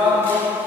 Pan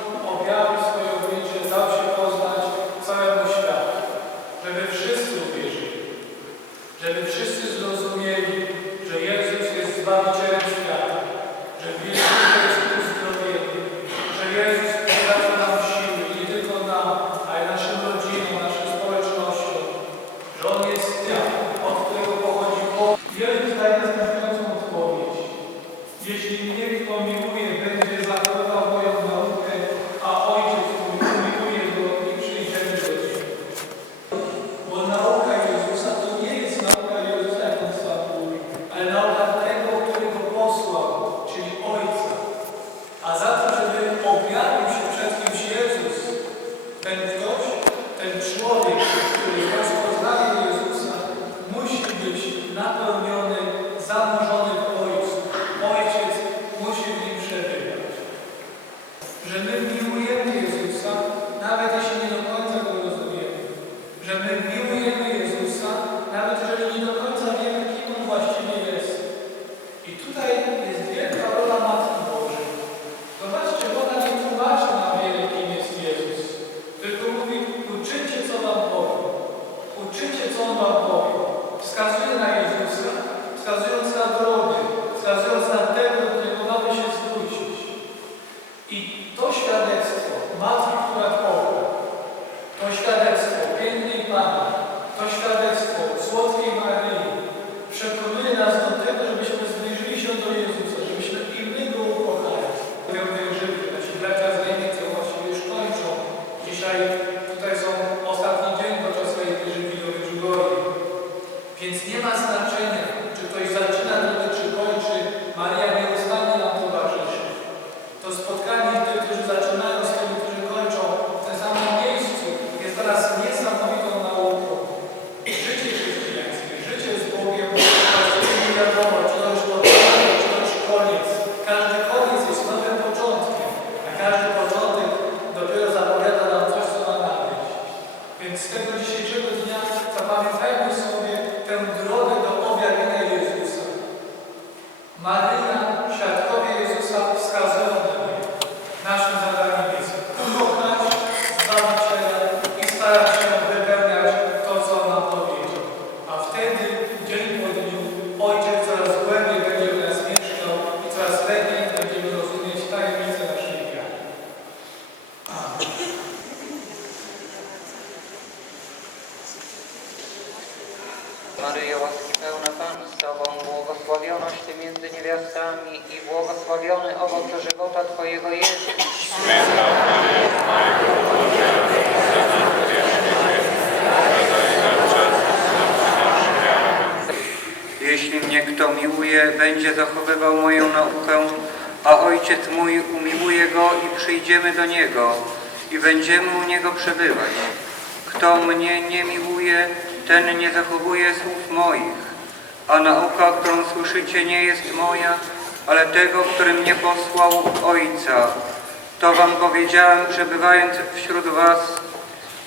Maryjo, łaski pełna Pan z Tobą, błogosławionaś Ty między niewiastami i błogosławiony owoc żywota Twojego Jezus. Jeśli mnie kto miłuje, będzie zachowywał moją naukę, a Ojciec mój umiłuje go i przyjdziemy do Niego i będziemy u Niego przebywać. Kto mnie nie miłuje, ten nie zachowuje słów moich, a nauka, którą słyszycie, nie jest moja, ale tego, który mnie posłał Ojca. To wam powiedziałem, przebywając wśród was,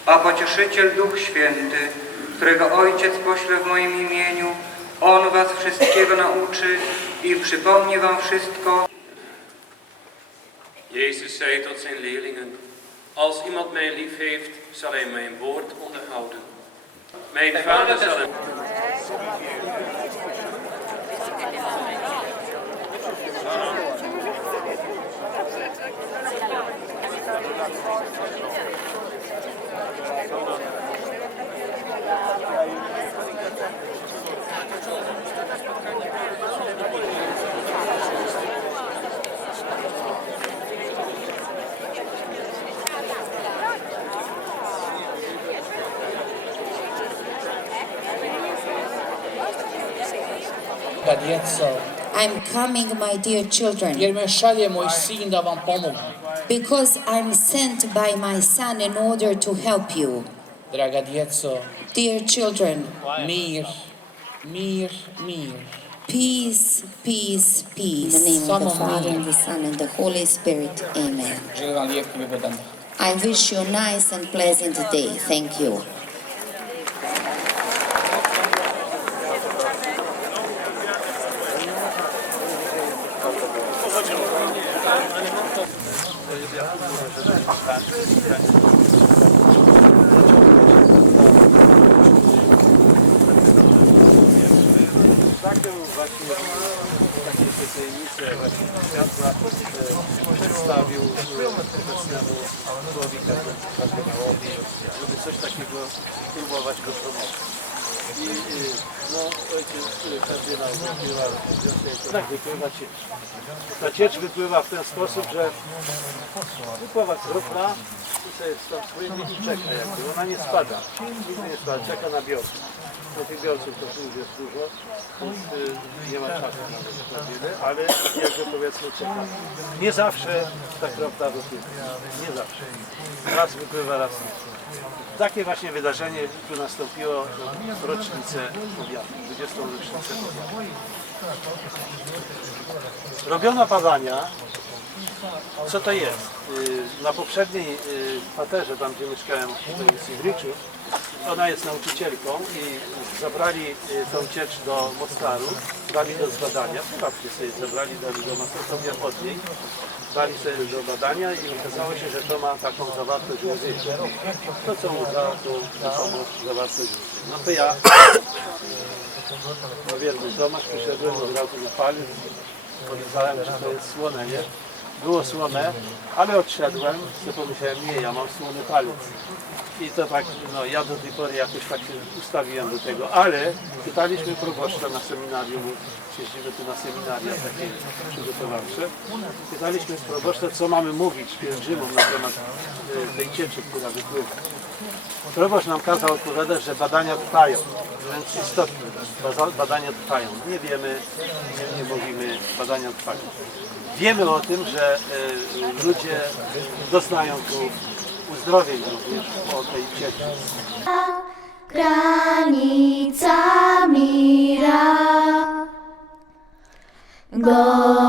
a pocieszyciel Duch Święty, którego Ojciec pośle w moim imieniu, On was wszystkiego nauczy i przypomni wam wszystko, Jezus zei tot zijn leerlingen, als iemand mij lief heeft, zal hij mijn woord onderhouden. Mijn vader zal hem... Gadietzo. I'm coming, my dear children, Jer me šalje moj sin da vam pomogne. because I'm sent by my Son in order to help you. Draga djeco, Dear children, mir, mir, mir. peace, peace, peace. In the name of the Father, mir. and the Son, and the Holy Spirit. Amen. Želim vam lijep i begodan dan. I wish you a nice and pleasant day. Thank you. Właśnie takie te tajemnice właśnie światła e, przedstawił obecnemu człowiekowi żeby coś takiego próbować go promować. I no, ojciec kardynał wypływa, tak wypływa ciecz. Ta ciecz wypływa w ten sposób, że wypływa kropla, tu sobie stąd słynie i czeka jakby. Ona nie spada, nie spada, czeka na biorców. No tych biorców to już jest dużo, więc y, nie ma czasu na wiele, ale jakby powiedzmy czeka. Nie zawsze ta kropla wypływa, nie zawsze. Raz wypływa, raz nie. Takie właśnie wydarzenie tu nastąpiło w rocznicę powiatu, 20. rocznicę powiatu. Robiono badania, co to jest. Y, Na poprzedniej y, kwaterze, tam gdzie mieszkałem w Sigriczu, ona jest nauczycielką i zabrali y, tą ciecz do Mostaru, dali do zbadania, prywatnie sobie zabrali, dali do Masowia pod niej, dali sobie do badania i okazało się, że to ma taką zawartość łzy. To co mu da, to taką zawartość łzy. No to ja, no wierny Tomasz, przyszedłem od razu na paliw, podejrzewałem, że to jest słone, nie? Było słone, ale odszedłem, sobie pomyślałem, nie, ja mam słony palec. I to tak, no ja do tej pory jakoś tak się ustawiłem do tego, ale pytaliśmy proboszcza na seminarium, jeździmy tu na seminaria takie przygotowawcze, pytaliśmy proboszcza, co mamy mówić pielgrzymom na temat y, tej cieczy, która wypływa. Proboszcz nam kazał odpowiadać, że badania trwają, wręcz istotnie, baza- badania trwają. Nie wiemy, nie, nie mówimy, badania trwają. Wiemy o tym, że y, ludzie doznają tu uzdrowień również po tej mira. Gospa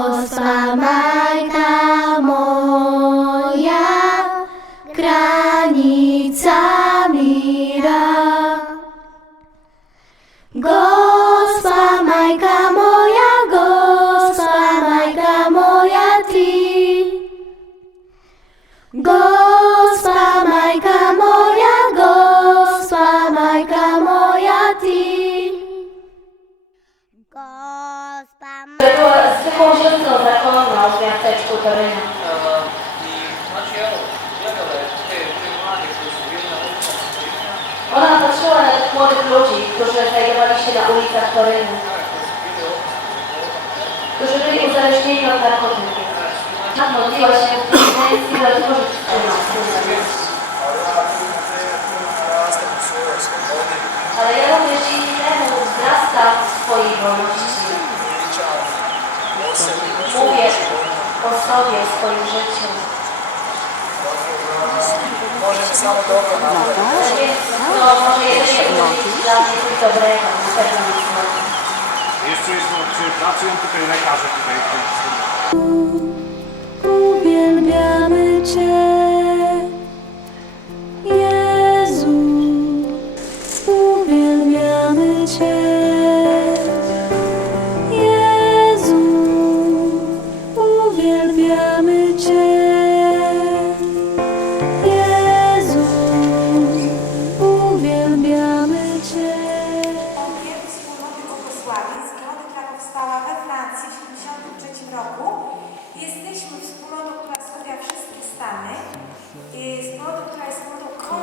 którzy znajdowali się na ulicach Torynu, którzy byli uzależnieni od narkotyków. Modliła się by otworzyć wspólnotę. Ale ja również dzięki temu wzrastam w swojej wolności. Mówię o sobie, w swoim życiu. Więc, no, może uczynić dla mnie dobrego, na pewno. Jeszcze jest, czy pracują tutaj lekarze tutaj w tej Uwielbiamy Cię,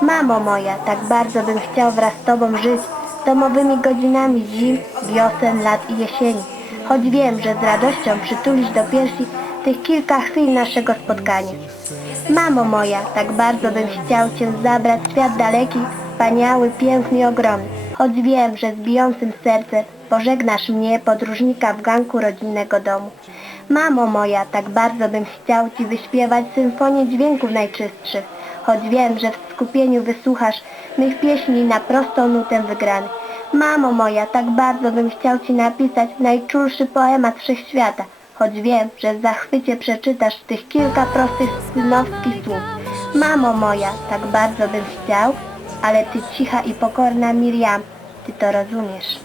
Mamo moja, tak bardzo bym chciał wraz z Tobą żyć domowymi godzinami zim, wiosen, lat i jesieni. Choć wiem, że z radością przytulić do piersi tych kilka chwil naszego spotkania. Mamo moja, tak bardzo bym chciał Cię zabrać w świat daleki, wspaniały, piękny ogromny. Choć wiem, że z bijącym sercem pożegnasz mnie, podróżnika w ganku rodzinnego domu. Mamo moja, tak bardzo bym chciał Ci wyśpiewać symfonię dźwięków najczystszych, choć wiem, że w skupieniu wysłuchasz mych pieśni na prostą nutę wygranych. Mamo moja, tak bardzo bym chciał Ci napisać najczulszy poemat wszechświata, choć wiem, że w zachwycie przeczytasz tych kilka prostych synowskich słów. Mamo moja, tak bardzo bym chciał, ale Ty cicha i pokorna Miriam, Ty to rozumiesz.